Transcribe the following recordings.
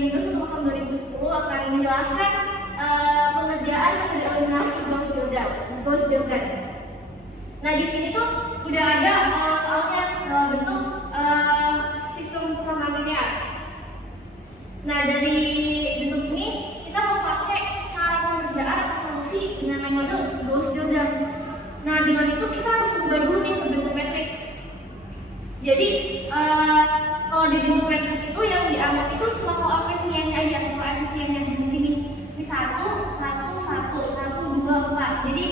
Windows 2010 akan menjelaskan pengerjaan metode eliminasi Gauss-Jordan. Nah, di sini tuh udah ada soalnya bentuk sistem persamaan linear. Nah, dari bentuk ini kita mau pakai cara pengerjaan solusi dengan metode Gauss-Jordan. Nah, dengan itu kita harus ubah dulu nih ke bentuk matriks. Jadi kalau di bentuk matriks itu yang dianggap itu cuma koefisiennya aja, koefisiennya di sini. Ini 1, 1, 1, 1, 2, 4. Jadi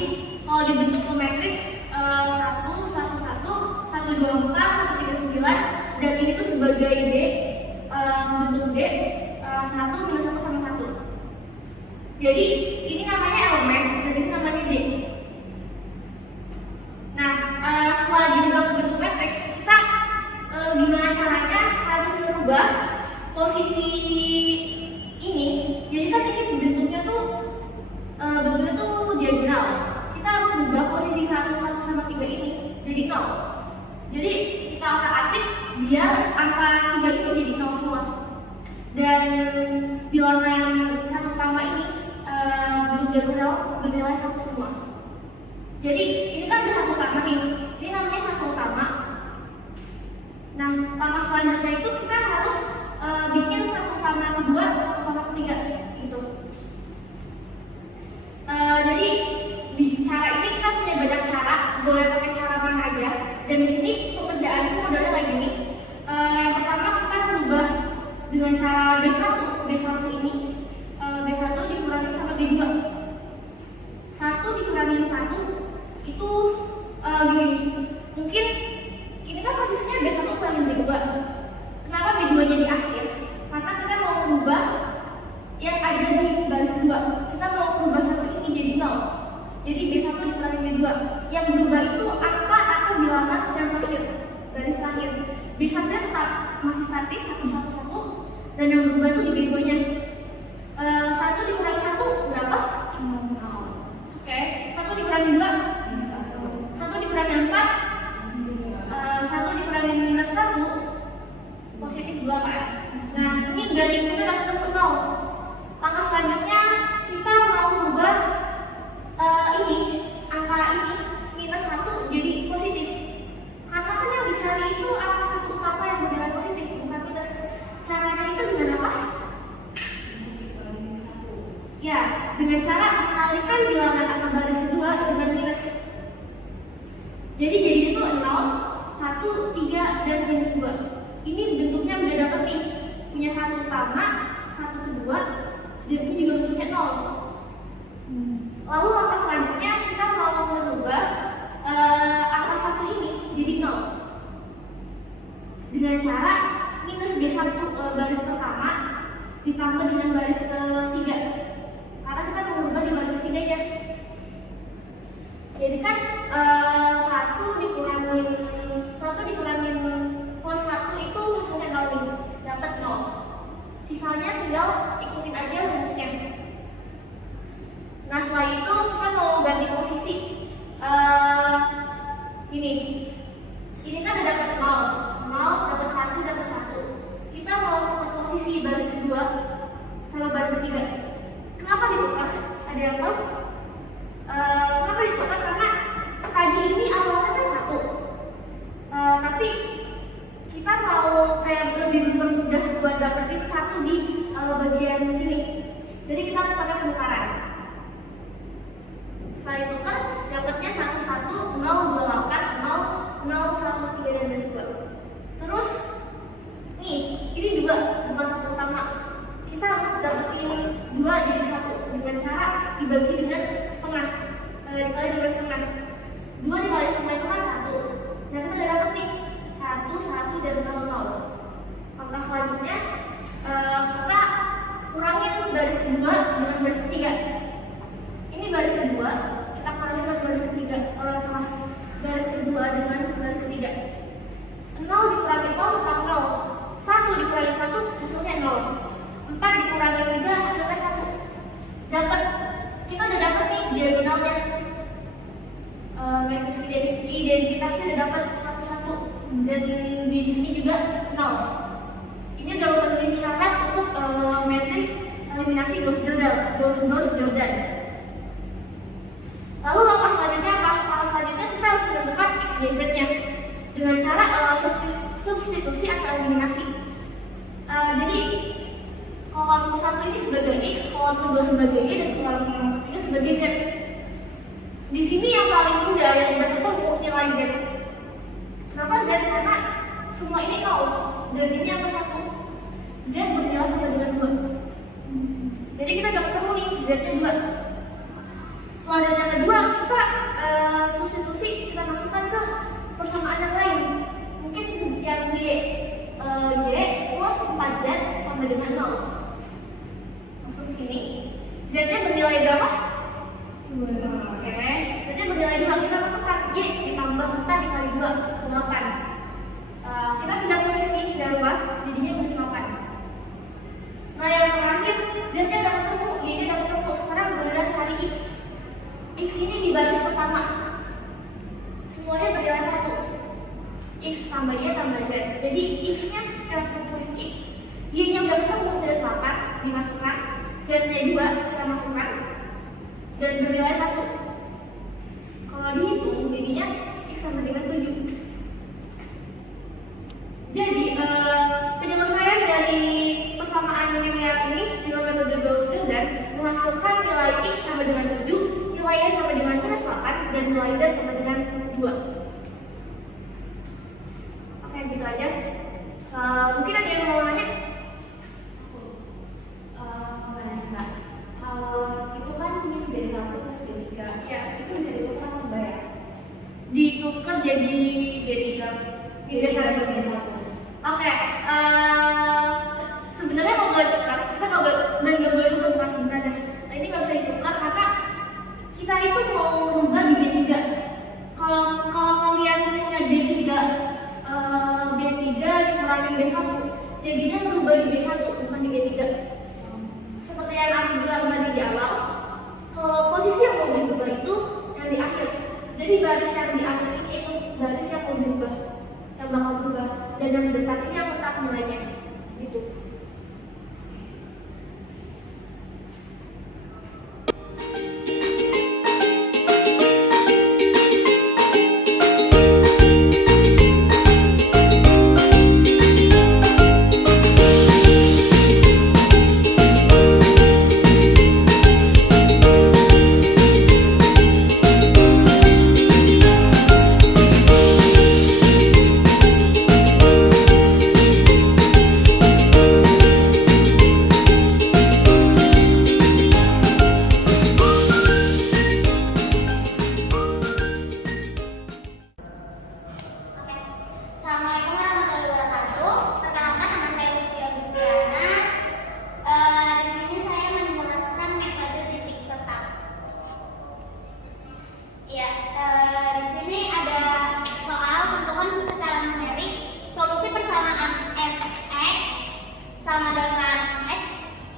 kalau di bentuk matriks 1, 1, 1, 1, 2, 4, 1, 3, 9, dan ini tuh sebagai D, bentuk D, 1 minus 1 sama 1. Jadi ini namanya elemen dan ini namanya D. Nah, setelah diubah ke bentuk matriks, kita gimana caranya harus merubah posisi ini. Jadi kan ini bentuknya tuh diagonal. Kita harus merubah posisi 1, 1 sama 3 ini jadi 0. Jadi kita otak-atik biar angka 3 ini jadi 0 semua. Dan bilangan 1 utama ini bentuk diagonal bernilai 1 semua. Jadi ini kan ada 1 utama nih. Ini namanya 1 utama. Nah, langkah selanjutnya itu kita harus bikin 1 utama kedua, 1 utama ketiga gitu. Jadi di cara ini kita punya banyak cara, boleh pakai cara mana aja. Dan di sini pekerjaannya modelnya kayak gini. Yang pertama kita berubah dengan cara B1 ini, B1 dikurangi sama B2. 1 dikurangi 1 itu gini. Mungkin ini kan posisinya B1 kurangin B2. Kenapa B2-nya di akhir? Karena kita mau mengubah yang ada di baris 2. Kita mau mengubah 1 ini jadi 0. Jadi B1 dikurangi B2. Yang berubah itu angka atau bilangan yang terakhir, baris terakhir. B1-nya tetap masih statis 1, 1, 1. Dan yang berubah itu di B2-nya. 1 dikurangi 1 berapa? 0. Oke, 1 dikurangi 2? 1 dikurangi 4? 1 dikurangi minus 1 positif 2 kan? Nah, ini dari itu dapat bentuk 0. Langkah selanjutnya kita mau merubah ini, angka ini minus 1 jadi positif. Karena kan yang dicari itu angka 1 utama yang bernilai positif, bukan minus. Caranya itu dengan apa? Ya, dengan cara mengalihkan bilangan angka baris kedua dengan minus. Jadi itu 0, 1, 3, dan minus 2. Ini bentuknya udah dapet nih. Punya 1 utama, 1 kedua, dan ini juga bentuknya 0. Lalu langkah selanjutnya kita mau merubah angka 1 ini jadi 0. Dengan cara minus B1 baris pertama ditambah dengan baris ketiga. Karena kita mau merubah di baris ketiga ya. Jadi kan 1 dikurangin plus 1 itu hasilnya 0 nih, dapat 0. Sisanya tinggal ikutin aja rumusnya. Nah, setelah itu kita mau ganti posisi. Ini kan ada dapat 0, dapat 1, dapat 1. Kita mau ke posisi baris kedua sama baris ketiga. Kenapa ditukar? Ada yang tahu? Kenapa ditukar? Karena tadi ini awalnya kan 1, tapi kita mau kayak lebih mudah buat dapetin 1 di bagian sini. Jadi kita pakai penukaran. Setelah ditukar, dapatnya 1, 1, 0, 28, 0, 0, 1, 3, dan 2. Terus nih, ini 2, bukan 1 utama. Kita harus dapetin 2 jadi 1 dengan cara dibagi dengan setengah, dikali dengan setengah. 2 dikali setengah itu kan 1. Nah, kita udah dapet nih 1, 1, dan 0, 0. Langkah selanjutnya kita kurangin baris kedua dengan baris ketiga. Ini baris kedua, kita kurangin dengan baris ketiga. Sama baris kedua dengan baris ketiga. 0 dikurangi 0 tetap 0. 1 dikurangi 1 hasilnya 0. 4 dikurangi 3 hasilnya 1. Kita udah dapet nih diagonalnya. Matriks identitasnya udah dapat 1, 1. Dan di sini juga 0. Ini udah memenuhi syarat untuk substitusi atau eliminasi. Jadi kolom 1 ini sebagai X, kolom 2 sebagai Y, dan kolom 3 sebagai Z. Di sini yang paling mudah yang udah ketemu nilai Z. Kenapa Z? Karena semua ini 0 dan ini apa 1. Z bernilai sama dengan 2. Jadi kita udah ketemu nih Z-nya 2. Setelah Z yang kedua, kita substitusi, kita masukkan ke persamaan yang lain. Mungkin yang Y plus 4Z sama dengan 0. Masuk ke sini. Z-nya bernilai berapa? 2. Oke. Z-nya bernilai 2. Kita masukkan Y ditambah 4 dikali 2, 8. Kita pindah posisi, pindah luas, jadinya minus 8. Nah yang terakhir, Z-nya udah ketemu, Y-nya udah ketemu. Sekarang giliran cari X. X ini di baris pertama. Semuanya bernilai 1. X tambah Y tambah Z. Jadi X-nya kita tulis X. Y-nya udah ketemu, minus 8 dimasukkan. Z-nya 2 kita masukkan. Dan bernilai 1. Kalau dihitung, jadinya X sama dengan 7. Jadi penyelesaian dari persamaan linear ini dengan metode Gauss-Jordan menghasilkan nilai X sama dengan 7, nilai Y sama dengan minus 8, dan nilai Z sama dengan 2. Oke, gitu aja. Mungkin ada yang mau nanya? Kalau itu kan min B1 plus B3, Ya. itu bisa ditukar apa enggak ya? Ditukar jadi B3. B3 dapat B1. Oke, sebenarnya kalau nggak ditukar, kita nggak boleh tukar sebenarnya. Nah, ini nggak bisa ditukar karena kita itu mau merubah di B3. Kalau kalian tulisnya B3 dikurangin B1, jadinya merubah di B1 bukan di B3. Seperti yang aku bilang tadi di awal, kalau posisi yang mau dirubah itu yang di akhir. Jadi baris yang di akhir ini itu baris yang mau dirubah, yang bakal berubah, dan yang di depan ini yang tetap nilainya gitu. Assalamualaikum warahmatullahi wabarakatuh. Perkenalkan, nama saya Lutfi Agustiana. Di sini saya menjelaskan metode titik tetap. Ya, di sini ada soal tentukan secara numerik solusi persamaan f(x) sama dengan x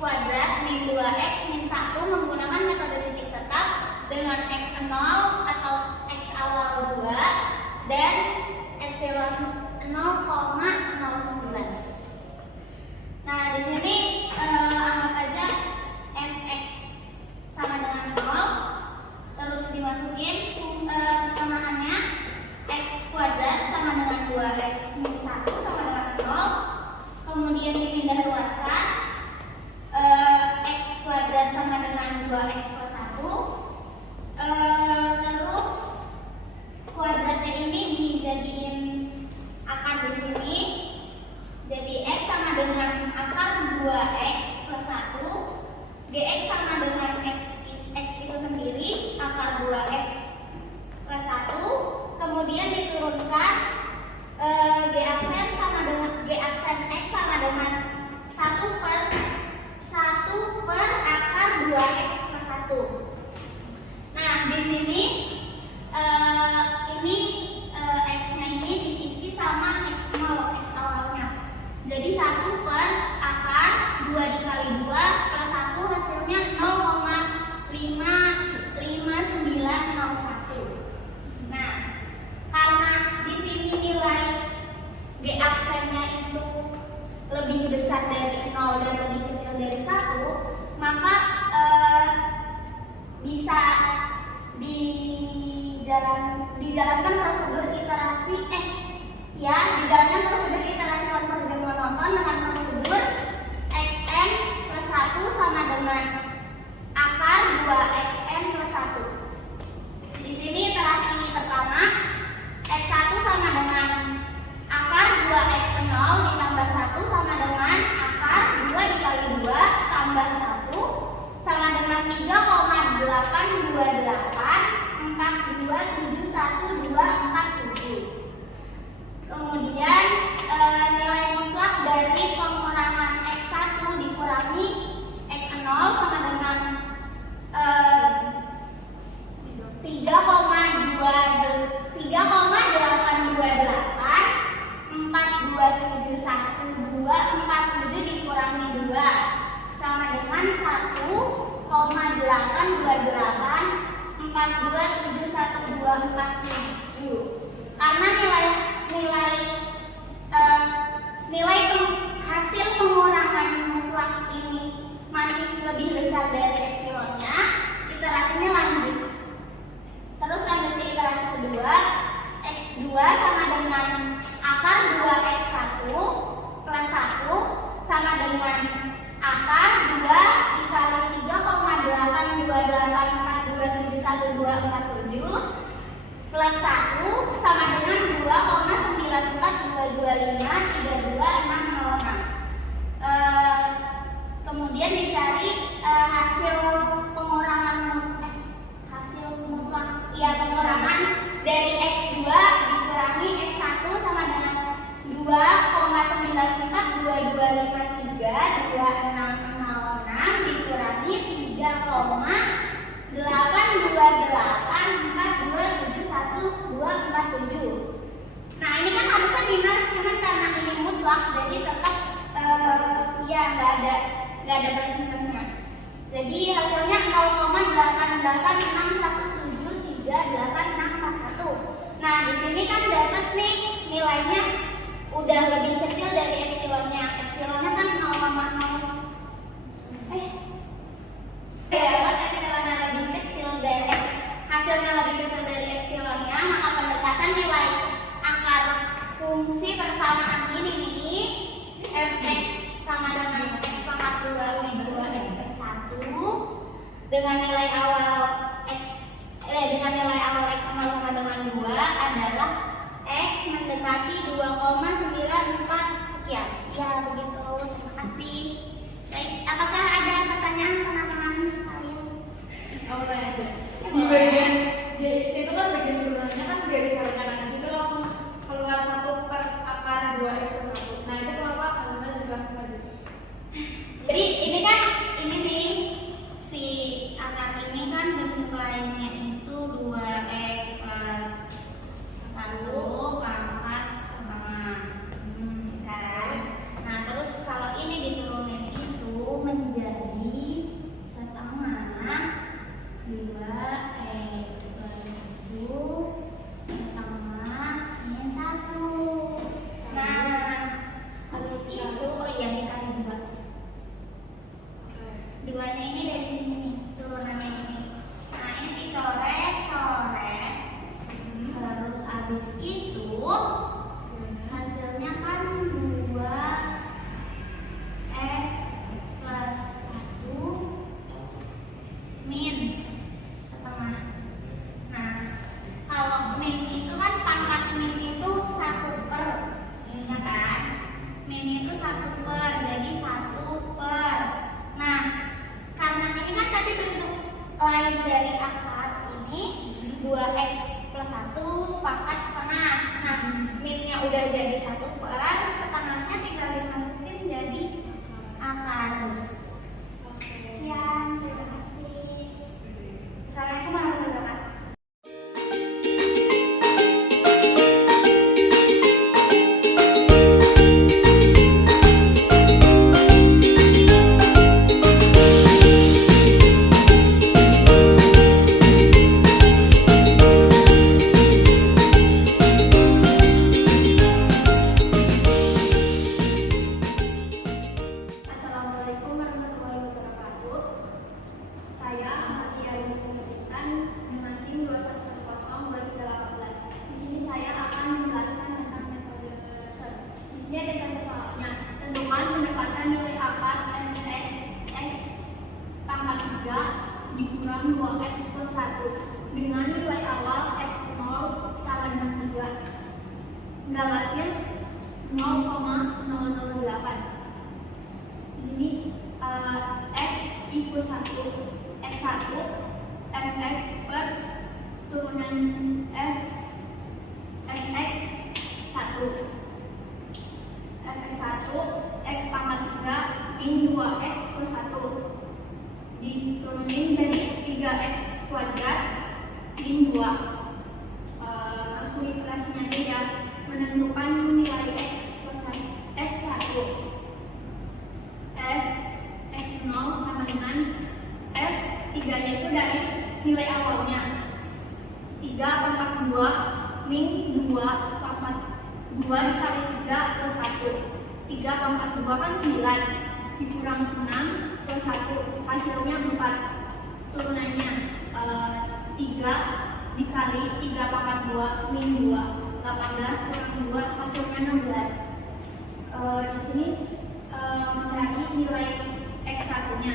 kuadrat min 2x min 1 menggunakan metode titik tetap dengan x0 atau x awal 2 dan epsilon 0,09. Nah, di sini anggap aja fx sama dengan 0, terus dimasukin persamaannya x kuadrat sama dengan 2x min 1 sama dengan 0, kemudian dipindah luaskan x kuadrat sama dengan 2x plus 1, terus kuadratnya ini dijadiin akar di sini, jadi x sama dengan akar 2x plus 1, gx sama dengan x itu sendiri akar 2x plus 1, kemudian diturunkan g aksen x sama dengan 1 per akar 2x plus 1. Nah, di sini ini x-nya ini diisi sama x0, x awalnya. Jadi 1 per akar 2 dikali 2 plus 1 hasilnya 0,55901. Nah, karena di sini nilai g aksennya itu lebih besar dari 0 dan lebih kecil dari 1, maka bisa dijalankan prosedur Ya, dijalankan prosedur iterasi konvergen monoton dengan prosedur xn plus 1 sama dengan akar 2xn plus 1. Di sini iterasi pertama, x1 sama dengan akar 2x0 ditambah 1 sama dengan akar 2 dikali 2 tambah 1 sama dengan 3,8427147. Kemudian nilai mutlak dari pengurangan x1 dikurangi x0 sama dengan 3,828427147 dikurangi 2 sama dengan 1,828427147. Karena hasil pengurangan mutlak ini masih lebih besar dari epsilonnya, iterasinya lanjut. Terus lanjut ke iterasi kedua, x2 sama dengan akar 2x1 plus 1 sama dengan akar 2 dikali 3,828427147 plus 1 sama dengan 2,9422532606. Kemudian dicari hasil mutlak, ya pengurangan dari x2 dikurangi x1 sama dengan 2,9422532606 dikurangi 3,828427147. Nah, ini kan harusnya minus, cuman karena ini mutlak jadi tetap ya nggak ada baris minusnya. Jadi hasilnya 0,886173841. Nah, di sini kan dapat nih nilainya udah lebih kecil dari epsilonnya. Epsilonnya kan 0,0 dapat epsilonnya lebih kecil dan hasilnya lebih kecil dari epsilonnya, maka pendekatan nilai akar fungsi persamaan ini nih fx sama dengan x pangkat 2 min 2x per 1 dengan nilai awal x sama dengan 2 adalah x mendekati 2,94 sekian. Ya begitu, terima kasih. Baik, apakah ada pertanyaan teman-teman sekalian? Aku tanya aja. Di bagian GIS itu kan bagian turunannya kan garis kanan, situ langsung keluar 1 per akar 2x per 1. Nah, itu kenapa hasilnya dikasih lagi? Jadi ini kan nih si akar ini kan bentuk lainnya itu 2x plus 1 pangkat setengah kan. Nah, terus kalau ini diturunin itu menjadi setengah 2x per 7 setengah min 1. Nah, habis itu ya dikali 2. Duanya ini dari sini nih, turunannya ini. Nah, ini dicoret-coret. Terus habis itu hasilnya kan 2x plus 1 min setengah. Nah, kalau min itu kan pangkat min itu 1 per, ya kan? Min itu 1 per, jadi 1 per. Nah, karena ini kan tadi bentuk lain dari akar ini 2x plus 1 pangkat setengah. Nah, minnya udah jadi 1 per, setengahnya tinggal dimasukin jadi akar. Sekian, terima kasih. Assalamualaikum warahmatullahi wabarakatuh. 2x plus 1 dengan nilai awal x0 sama dengan 3. Galatnya 0,008. Di sini x equals 1, x1 fx per turunan f fx 1 fx1 x pangkat 3 min 2x plus 1 diturunin jadi 3x kuadrat min 2. Langsung iterasinya aja ya, menentukan nilai x plus x1 f x0 sama dengan f 3 nya itu dari nilai awalnya 3 pangkat 2 min 2 pangkat 2 dikali 3 plus 1. 3 pangkat 2 kan 9 dikurang 6 plus 1 hasilnya 4. Turunannya 3 dikali 3 pangkat 2 min 2 18 kurang 2 hasilnya 16. Di sini mencari nilai x1 nya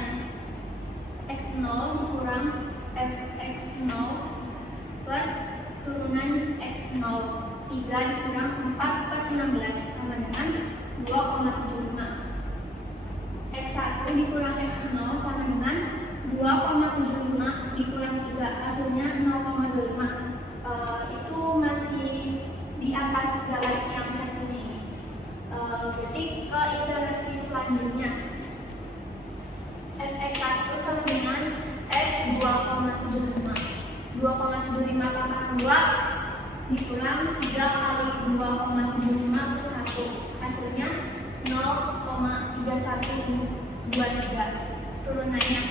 x0 dikurang fx0 per turunan x0 3 dikurang 4 per 16 sama dengan 2,75. x1 dikurang x0 sama dengan 2,75 dikurang 3 hasilnya 0,25. Itu masih di atas galat yang hasilnya ini. Berarti ke iterasi selanjutnya fx1 sama dengan f 2,75 pangkat 2 dikurang 3 kali 2,75 plus 1 hasilnya 0,3123. Turunannya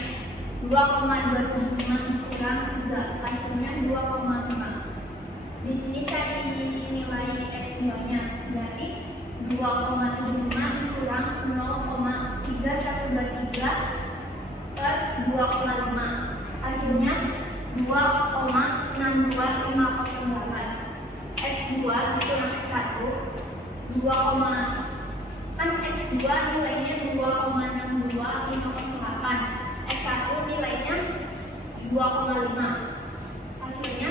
2,275 kurang 3 hasilnya 2,5. Di sini cari nilai x0 nya, berarti 2,75 kurang 0,3123 per 2,5 hasilnya 2,62508. x2 dikurang x1 kan x2 nilainya 2,62508, x1 nilainya 2,5 hasilnya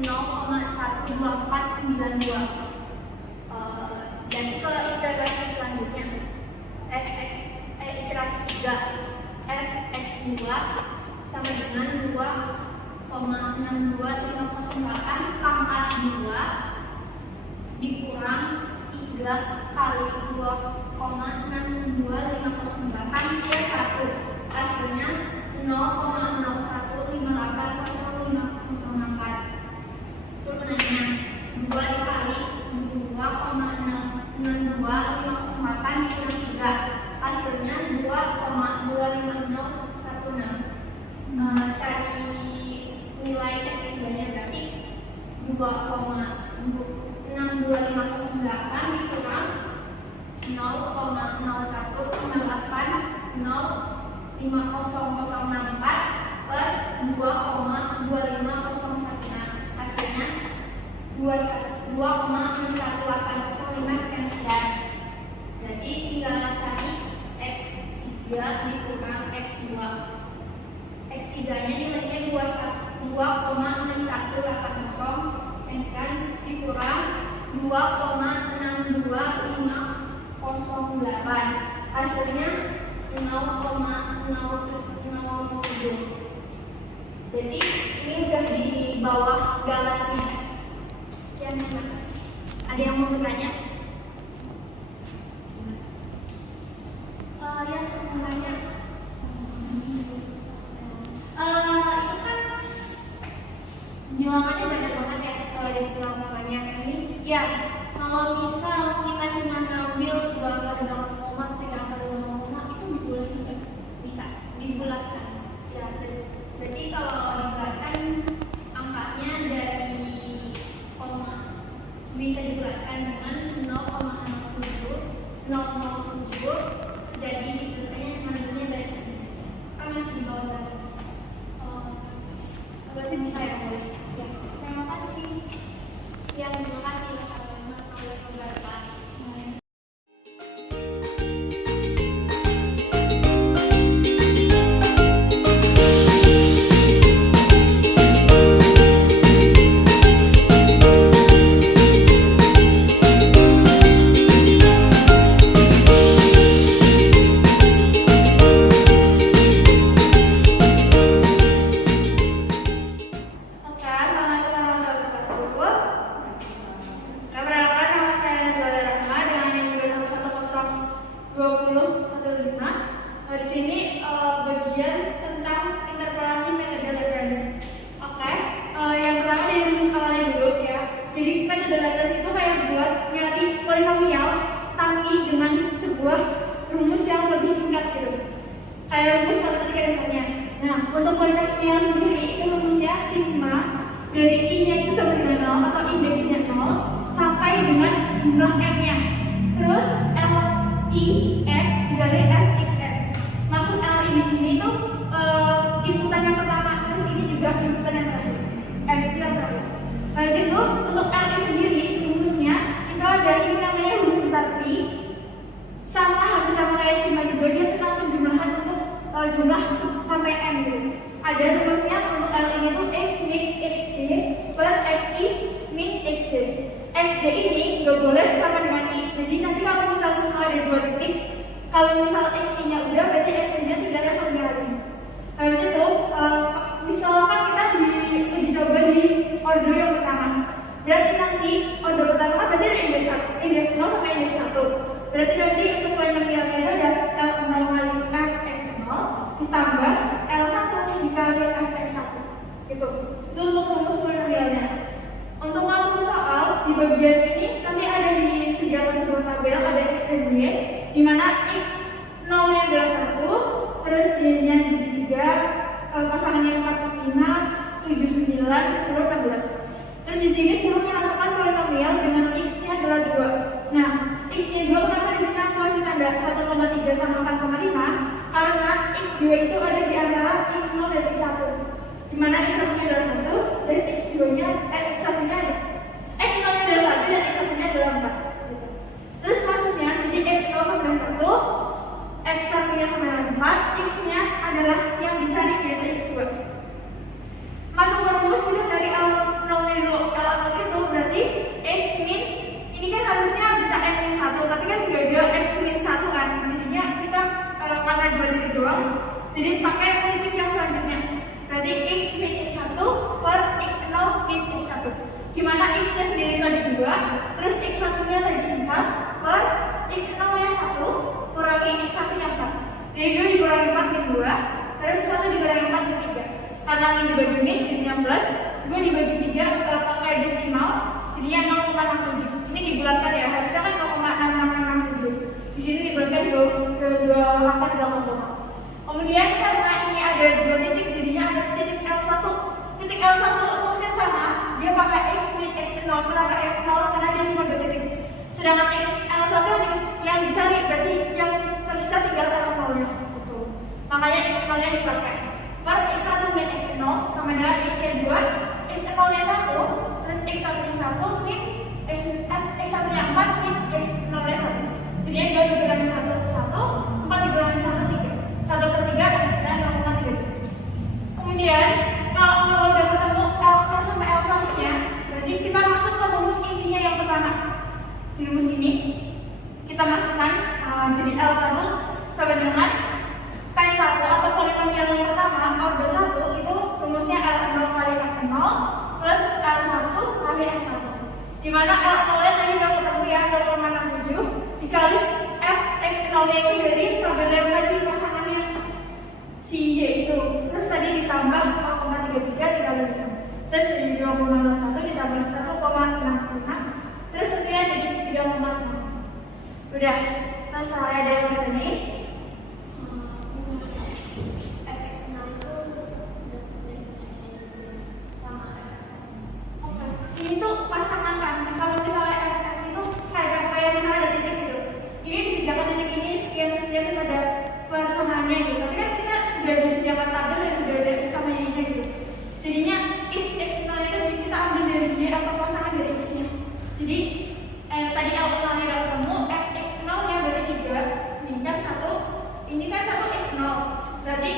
0,12492. Dan ke iterasi selanjutnya iterasi 3 fx2 sama dengan 2,62508 pangkat 2 dikurang 3 kali 2,62508 plus 1 hasilnya 0,01580504. Turunannya 2 dikali 2,62508 dikurang 3 hasilnya 2,25016. Cari nilai x3 nya berarti 2,62508 dikurang 0,015805004 per 2,25016 hasilnya 2,61805 sekian. Jadi tinggal cari x3 dikurang x2. x3 nya nilainya 2,6180 sekian dikurang 2,62508 hasilnya 0,007. Jadi ini udah di bawah galatnya. Sekian, terima kasih. Ada yang mau bertanya? Ya, mau tanya. Itu kan bilangannya banyak banget ya kalau ada bilangannya ini. Ya, kalau misal kita cuma ngambil 2 kali 0, 3 kali 0, itu dibulat juga bisa dibulatkan. Ya, berarti kalau dibulatkan angkanya dari koma bisa dibulatkan dengan 0,07 jadi dibulatkannya ngambilnya dari sini saja. Kan masih di bawah garis. Berarti bisa ya, boleh. Ya. Terima kasih. Sekian, terima kasih. Wassalamualaikum warahmatullahi wabarakatuh. bagian tentang interpolasi metode Lagrange. Oke, yang pertama dari rumus awalnya dulu ya. Jadi metode Lagrange itu kayak buat nyari polinomial tapi dengan sebuah rumus yang lebih singkat gitu. Kayak rumus matematika dasarnya. Nah, untuk polinomial sendiri itu rumusnya sigma dari i-nya itu sama dengan 0 atau indeksnya 0 sampai dengan jumlah m-nya. Terus L I X dikali F X N. Maksud L I di sini tuh inputan yang pertama, terus ini juga inputan yang terakhir. M itu yang terakhir. Nah, di situ untuk L I sendiri rumusnya itu ada ini namanya huruf besar P sama hampir sama kayak sigma juga, dia tentang penjumlahan untuk jumlah sampai n gitu. Ada rumusnya untuk L ini tuh X min XJ per XI min XJ. XJ ini nggak boleh sama dengan I. Jadi nanti kalau misalnya cuma ada 2 titik, kalau misal XI-nya udah berarti XJ-nya tidak ada sama lagi. Habis itu misalkan kita diuji coba di order yang pertama, berarti nanti order pertama berarti ada indeks 0 sama indeks 1. Berarti nanti untuk polinomialnya itu ada L0 kali Fx0 ditambah L1 dikali Fx1 gitu. Itu untuk rumus polinomialnya. Untuk masuk ke soal di bagian ini nanti ada disediakan sebuah tabel, ada x dan y, di mana x0 nya adalah 1, terus y nya jadi 3, pasangannya 4, 5, 7, 9, 10, 16. Terus di sini suruh menentukan polinomial dengan x nya adalah 2. Nah, x nya 2 kenapa di sini aku kasih tanda 1,3 sama 4,5? Karena x2 itu ada di antara x0 dan x1. Di mana x1 nya adalah 1 dan x1 nya adalah x0 nya adalah 1 dan x1 nya adalah 4 gitu. Terus maksudnya jadi x0 sama dengan 1, x1 nya sama dengan 4, x nya adalah yang dicari yaitu x2. Masuk ke rumus kita dari L0 dulu. L0 itu berarti x min, ini kan harusnya bisa n min 1, tapi kan nggak ada x min 1 kan. Jadinya kita karena 2 titik doang, jadi pakai titik yang selanjutnya. Berarti x min x1 per x0 min x1. Gimana x-nya sendiri tadi 2, terus x1 nya tadi 4 per x0 nya 1 kurangi x1 nya 4. Jadi 2 dikurangi 4 min 2, terus 1 dikurangi 4 min 3. Karena min dibagi min jadinya plus, 2 dibagi 3 pakai desimal jadinya 0,67. Ini dibulatkan ya, harusnya kan 0,6667. Di sini dibulatkan ke 2 angka di belakang koma. Kemudian karena ini ada 2 titik, jadinya ada titik L1. Titik L1 rumusnya sama, dia pakai x min x0. Kenapa x0? Karena dia cuma 2 titik. Sedangkan L1 yang dicari, berarti yang tersisa tinggal L0-nya. Makanya x0 nya dipakai. Per x1 min x0 sama dengan x-nya 2, x0 nya 1, terus x1 nya 1 min x1 nya 4 min x0 nya 1. Jadi 2 dikurangi 1, 1, 4 dikurangi 1, 3. 1 per 3 hasilnya 0,3. Kemudian kalau udah ketemu L0 sama L1 nya, berarti kita masuk ke rumus intinya yang pertama. Di rumus ini kita masukkan jadi L1 sama dengan P1 atau polinomial yang pertama order 1 itu rumusnya L0 kali F0 plus L1 kali F1. Dimana L0 nya tadi udah ketemu ya 0,67 dikali Fx0 nya itu dari program tadi pasangannya si Y itu. Terus tadi ditambah 0,33 dikali 5. Terus jadi 2,01 ditambah 1,66. Terus hasilnya jadi 3,6. Udah, masalah ada yang mau tanya? Ini tuh pasangan kan, kalau misalnya fx itu kayak misalnya ada titik gitu, ini disediakan titik ini sekian terus ada pasangannya gitu, tapi kan kita udah disediakan tabel dan udah ada x sama y nya gitu. Jadinya if x0 itu kita ambil dari y atau pasangan dari x nya. Jadi tadi L0 nya udah ketemu, fx0 nya berarti 3, ini kan 1, ini kan 1 x0, berarti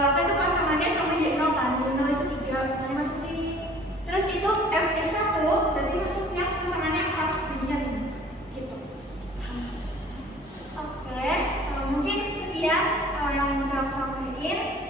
apa itu pasangannya sama y0 kan, y0 itu 3, nah masuk sini. Terus itu fx1 berarti masuknya pasangannya 4, jadinya 5 gitu. Oke, mungkin sekian yang bisa aku sampaikan.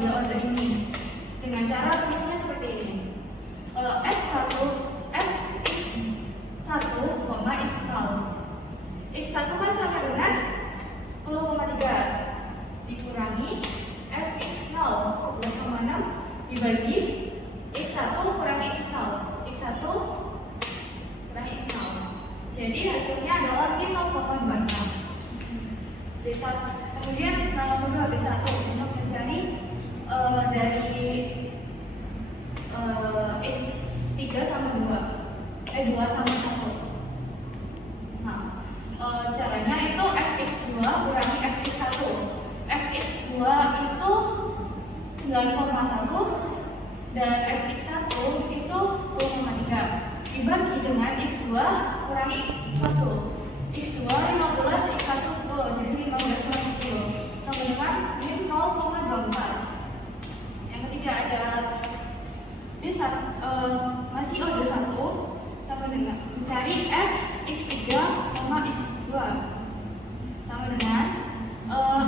order ini dengan cara rumusnya seperti ini. X1 fx1, x0. X1 kan sama dengan 10,3 dikurangi fx0 11,6 dibagi x1 kurangi x0. X1 kurangi x0. Jadi hasilnya adalah min 0,26. Kemudian nomor kedua B1 untuk mencari dari x3 sama 2 sama 1. Nah, caranya itu fx2 kurangi fx1. Fx2 itu 9,1 dan fx1 itu 10,3 dibagi dengan x2 kurangi x1. x2 15, x1 10, jadi 15 kurangi 10 sama dengan min 0,24. Yang ketiga ada masih order 1 sama dengan mencari f x3, x2 sama dengan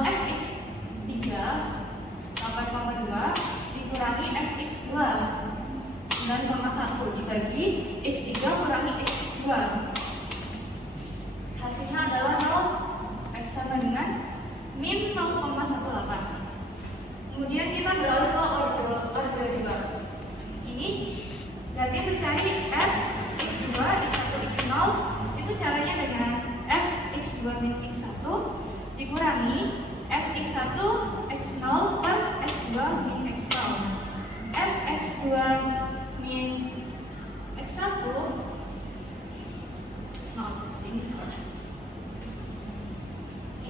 fx3 8,2 dikurangi fx2 9,1 dibagi x3 kurangi x2. Hasilnya adalah 0, x sama dengan min 0,18. Kemudian kita beralih ke order 2. Ini berarti mencari f x2, x1, x0. Itu caranya dengan f x2 min x1 dikurangi f x1 x0 per x2 min x0. F x2 min x1 sini salah.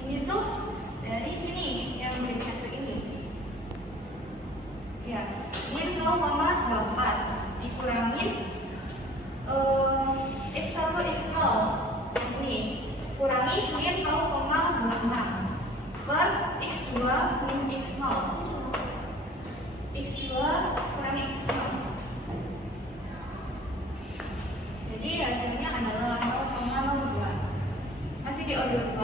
Ini tuh dari sini yang min 1 ini. Ya, min 0,24 dikurangi x1 x0 ini kurangi min 0,26 per x2 min x0. x2 kurangi x0. Jadi hasilnya adalah 0,02. Masih di order 2.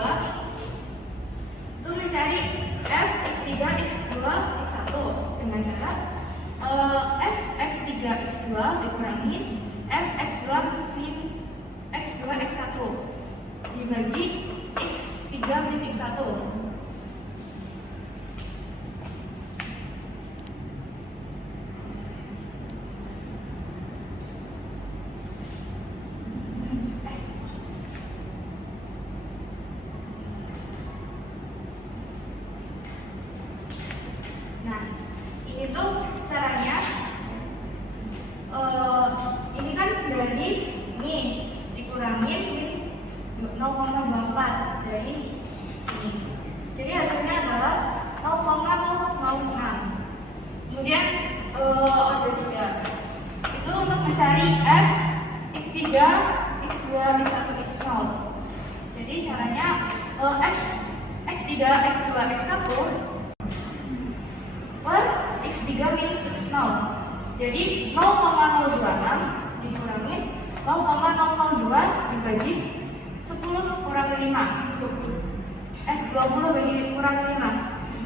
Untuk mencari f x3 x2 x1 dengan cara f x3 x2 dikurangi f x2 min x2 x1 dibagi x3 min x1. Nah, ini tuh caranya. Ini kan dari ini dikurangi min 0,24 dari sini. Jadi hasilnya adalah 0,006. Kemudian order 3. Itu untuk mencari f x3, x2, x1, x0. Jadi caranya f x3, x2, x1 per x3 min x0. Jadi 0,026 dikurangi 0,002 dibagi 10 kurangi 5. 20 bagi kurangi 5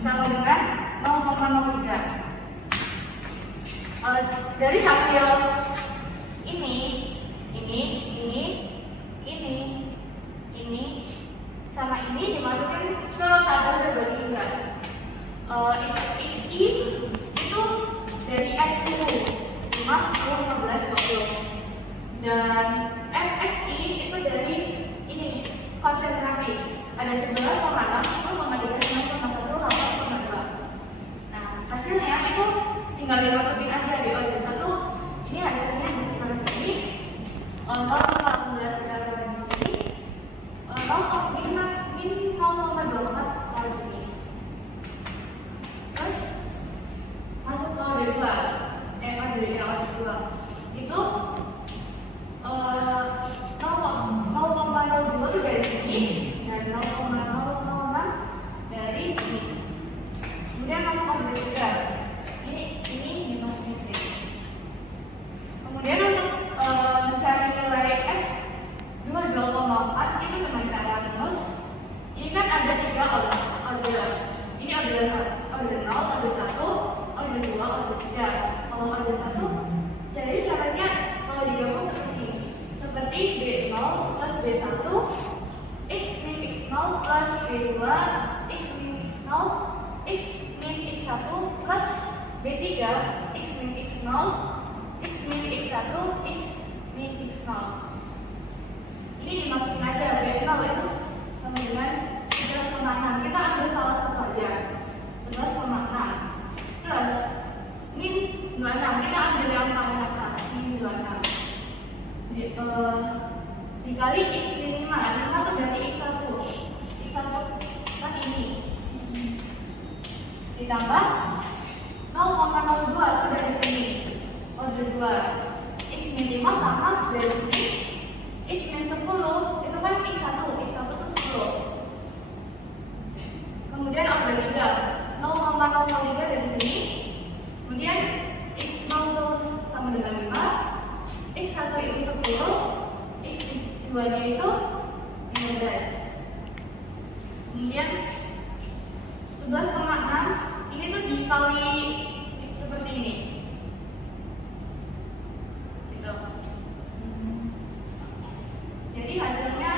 sama dengan 0,03. Dari hasil ini sama ini dimasukin ke tabel terbagi 3. XI itu dari X itu 5, 10, 15, 20 dan FXI itu dari ini konsentrasi ada 11,6, 10,3, 9,1, 8,2. Nah hasilnya itu tinggal dimasukin aja di order 1. Ini hasilnya harus ini 0,18 dari sini 0,24 dari sini. Terus masuk ke order 2. Order 2 itu 0,02 itu dari sini dan 0,006 dari sini. Kemudian masuk order 3. Ini dimasukin sini. Kemudian untuk mencari nilai F 22,4 itu dengan cara rumus. Ini kan ada 3 order. berarti B0 plus B1 X min X0 plus B2 X min X0 X min X1 plus B3 X min X0 X min X1 X min X0. Ini dimasukin aja B0 itu sama dengan 11,6. Kita ambil salah satu aja 11,6 plus min 26. Kita ambil yang paling atas min 26 dikali X min 5. 5 itu dari X1 kan ini ditambah 0,02 itu dari sini order 2 X min 5 sama dari sini X min 10 itu kan X1 itu 10. Kemudian order 3 0,003 dari sini. Kemudian X0 itu sama dengan 5 X1 itu 10 X2 nya itu 15. Kemudian 11,6 ini tuh dikali seperti ini gitu. Jadi hasilnya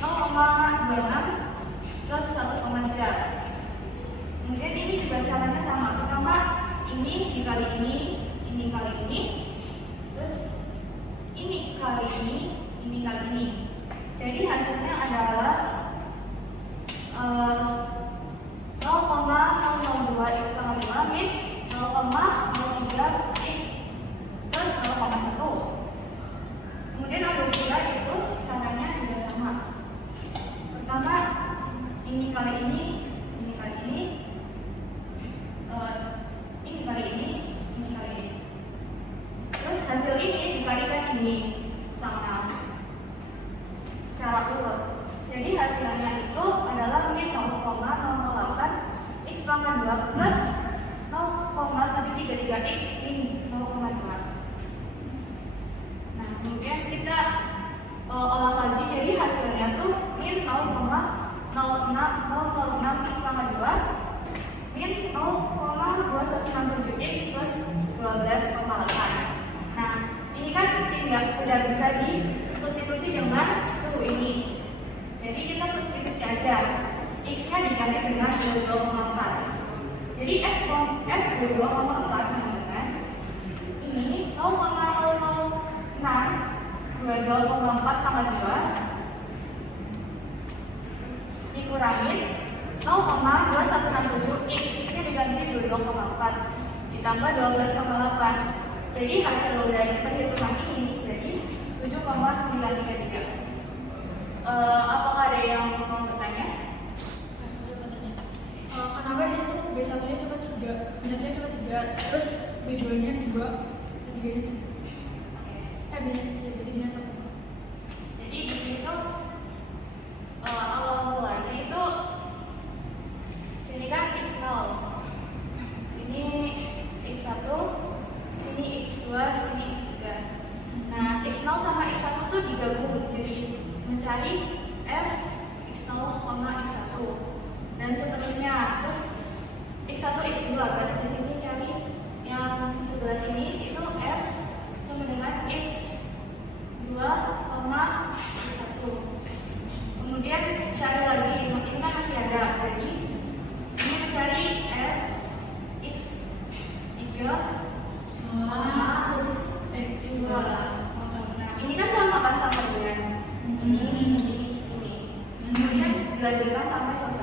0,26 plus 1,3. Kemudian ini juga caranya sama, pertama ini dikali ini kali ini, terus ini kali ini kali ini. Jadi hasilnya adalah 0,002 X pangkat 5 min 0,03 X plus 0,1. Kemudian order 3 itu caranya juga sama. Pertama ini kali ini kali ini, ini kali ini kali ini. Terus hasil ini dikalikan ini sama secara urut. Jadi hasilnya itu adalah min 0,008 X pangkat 2 plus 0,733 X min 0,2. Nah, kemudian kita olah lagi, jadi hasilnya tuh min 0,06 X pangkat 2 min 0,2167 X plus 12,8. Nah, ini kan sudah bisa disubstitusi dengan suhu ini. Jadi kita substitusi aja, X-nya diganti dengan 22,4. Jadi F 22,4 sama dengan ini 0,006 22,4 tambah 2 dikurangin 0,2167 X ini diganti 22,4 ditambah 12,8. Jadi hasil dari perhitungan ini jadi 7,933. Apakah ada yang mau bertanya? Kenapa di situ B1-nya cuma 3, B1-nya cuma 3, terus B2-nya juga, B3-nya 3. B3-nya 1. Jadi di situ awal mulanya itu sini kan X0, sini X1, sini X2, sini X3. Nah, X0 sama X1 tuh digabung jadi mencari F X0, X1 dan seterusnya. Terus X1, X2 berarti di sini cari yang sebelah sini itu F sama dengan X2, X1. Kemudian cari lagi, ini kan masih ada, jadi ini mencari F X3, X2. Nah, ini kan sama kan sama dengan ini. Kemudian dilanjutkan sampai selesai.